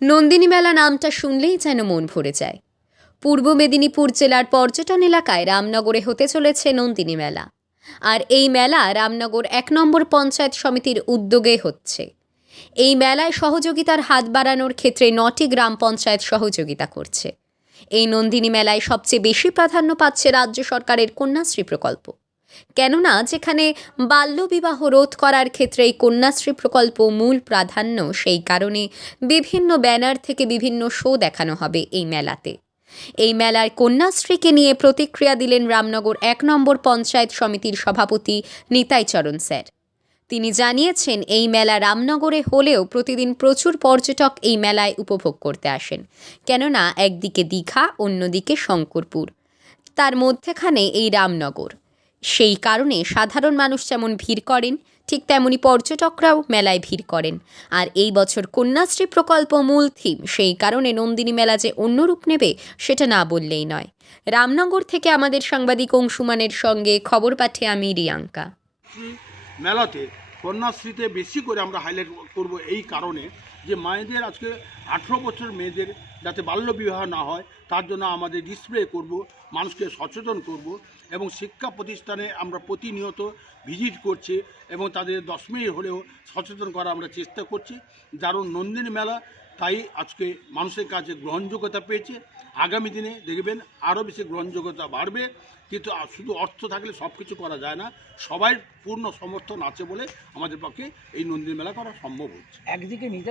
নন্দিনী মেলা নামটা শুনলেই যেন মন ভরে যায়। পূর্ব মেদিনীপুর জেলার পর্যটন এলাকায় রামনগরে হতে চলেছে নন্দিনী মেলা আর এই মেলা রামনগর এক নম্বর পঞ্চায়েত সমিতির উদ্যোগে হচ্ছে। এই মেলায় সহযোগিতার হাত বাড়ানোর ক্ষেত্রে নটি গ্রাম পঞ্চায়েত সহযোগিতা করছে। এই নন্দিনী মেলায় সবচেয়ে বেশি প্রাধান্য পাচ্ছে রাজ্য সরকারের কন্যাশ্রী প্রকল্প। কেননা যেখানে বাল্যবিবাহ রোধ করার ক্ষেত্রে এই কন্যাশ্রী প্রকল্প মূল প্রাধান্য, সেই কারণে বিভিন্ন ব্যানার থেকে বিভিন্ন শো দেখানো হবে এই মেলাতে। এই মেলায় কন্যাশ্রীকে নিয়ে প্রতিক্রিয়া দিলেন রামনগর এক নম্বর পঞ্চায়েত সমিতির সভাপতি নিতাই চরণ স্যার। তিনি জানিয়েছেন, এই মেলা রামনগরে হলেও প্রতিদিন প্রচুর পর্যটক এই মেলায় উপভোগ করতে আসেন। কেননা, একদিকে দীঘা, অন্যদিকে শঙ্করপুর। তার মধ্যেখানে এই রামনগর। সেই কারণে সাধারণ মানুষ যেমন ভিড় করেন, ঠিক তেমনি পর্যটকরাও মেলায় ভিড় করেন। আর এই বছর কন্যাশ্রী প্রকল্প মূল থিম সেই কারণে নন্দিনী মেলা যে অন্য রূপ নেবে, সেটা না বললেই নয়। রামনগর থেকে আমাদের সাংবাদিক অংশুমানের সঙ্গে খবর পাঠিয়ে আমি রিয়াঙ্কা। মেলাতে কন্যাশ্রীতে বেশি করে আমরা হাইলাইট করব এই কারণে যে মায়েদের আজকে আঠেরো বছর মেয়েদের যাতে বাল্যবিবাহ না হয়, তার জন্য আমাদের ডিসপ্লে করব, মানুষকে সচেতন করব এবং শিক্ষা প্রতিষ্ঠানে আমরা প্রতিনিয়ত ভিজিট করছি এবং তাদের দশ মিনিট হলেও সচেতন করা আমরা চেষ্টা করছি। দারুণ নন্দিনী মেলা, তাই আজকে মানুষের কাছে গ্রহণযোগ্যতা পেয়েছে। আগামী দিনে দেখবেন আরও বেশি গ্রহণযোগ্যতা বাড়বে, কিন্তু শুধু অর্থ থাকলে সব কিছু করা যায় না। সবাই পূর্ণ সমর্থন আছে বলে আমাদের পক্ষে এই নন্দিনী মেলা করা সম্ভব হচ্ছে। একদিকে নিজে